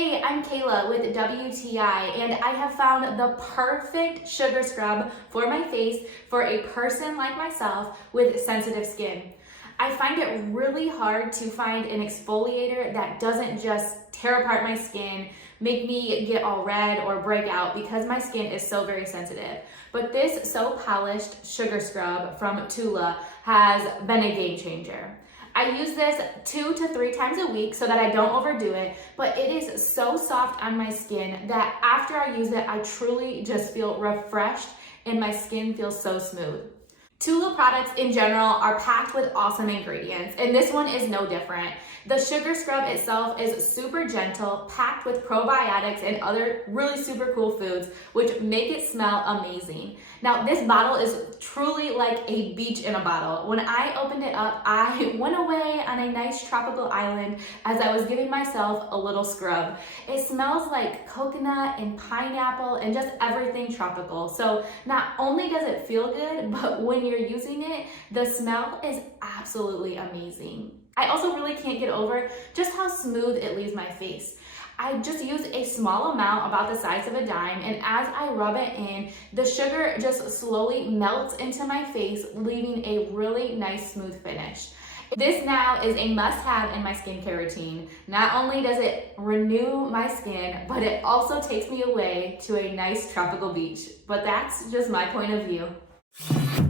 Hey, I'm Kayla with WTI, and I have found the perfect sugar scrub for my face for a person like myself with sensitive skin. I find it really hard to find an exfoliator that doesn't just tear apart my skin, make me get all red or break out because my skin is so very sensitive. But this So Polished Sugar Scrub from TULA has been a game changer. I use this 2 to 3 times a week so that I don't overdo it, but it is so soft on my skin that after I use it, I truly just feel refreshed and my skin feels so smooth. TULA products in general are packed with awesome ingredients, and this one is no different. The sugar scrub itself is super gentle, packed with probiotics and other really super cool foods, which make it smell amazing. Now, this bottle is truly like a beach in a bottle. When I opened it up, I went away on a nice tropical island as I was giving myself a little scrub. It smells like coconut and pineapple and just everything tropical. So not only does it feel good, but when you're using it, the smell is absolutely amazing. I also really can't get over just how smooth it leaves my face. I just use a small amount, about the size of a dime, and as I rub it in, the sugar just slowly melts into my face, leaving a really nice smooth finish. This now is a must-have in my skincare routine. Not only does it renew my skin, but it also takes me away to a nice tropical beach. But that's just my point of view.